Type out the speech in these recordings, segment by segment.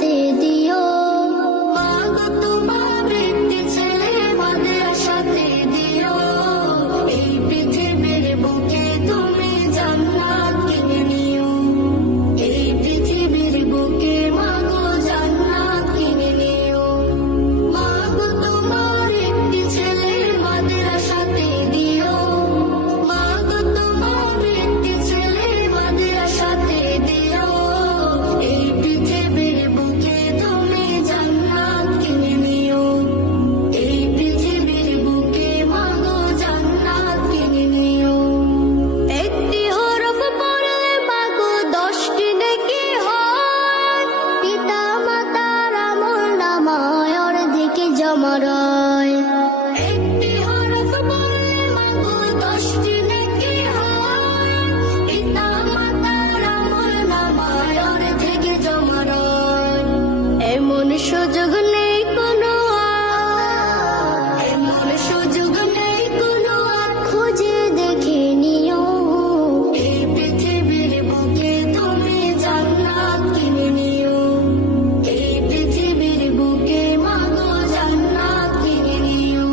সাথে দিও। মাগো তোমার একটি ছেলে মাদ্রাসাতে দিও। এই পৃথিবীর বুকে তুমি জান্নাত কিনে নিও। এই পৃথিবীর বুকে মাগো জান্নাত কিনে নিও। মাগো তোমার একটি ছেলে মাদ্রাসাতে দিও। মাগো তোমার একটি ছেলে মাদ্রাসাতে দিও। এই পৃথিবীর বুকে তুমি জান্নাত কিনে নিও। এই পৃথিবীর বুকে মাগো জান্নাত কিনে নিও। একটি হরফ পড়লে মাগো 10টি নেকি হয়। পিতা মাতার আমলনামায় অর্ধেক জমা রয়। একটি হরফ পড়লে মাগো 10টি নেকি হয়। পিতা মাতার আমলনামায় অর্ধেক জমা রয়। এমন সুযোগ নেই কোনো আর, এমন সুযোগ নেই কোনো আর, খুঁজে দেখে নিও। এই পৃথিবীর বুকে তুমি জান্নাত কিনে নিও। এই পৃথিবীর বুকে মাগো জান্নাত কিনে নিও।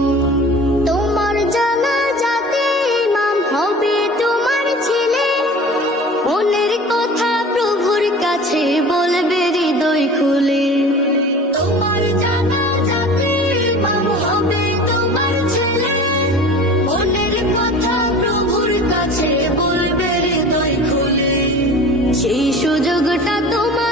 তোমার জানাজাতে ইমাম হবে তোমার ছেলে। মনের কথা প্রভুর কাছে বলবে হৃদয় খুলে। তোমার জানাজাতে ইমাম হবে তোমার ছেলে। মনের কথা প্রভুর কাছে বলবে হৃদয় খুলে। সেই সুযোগটা তোমার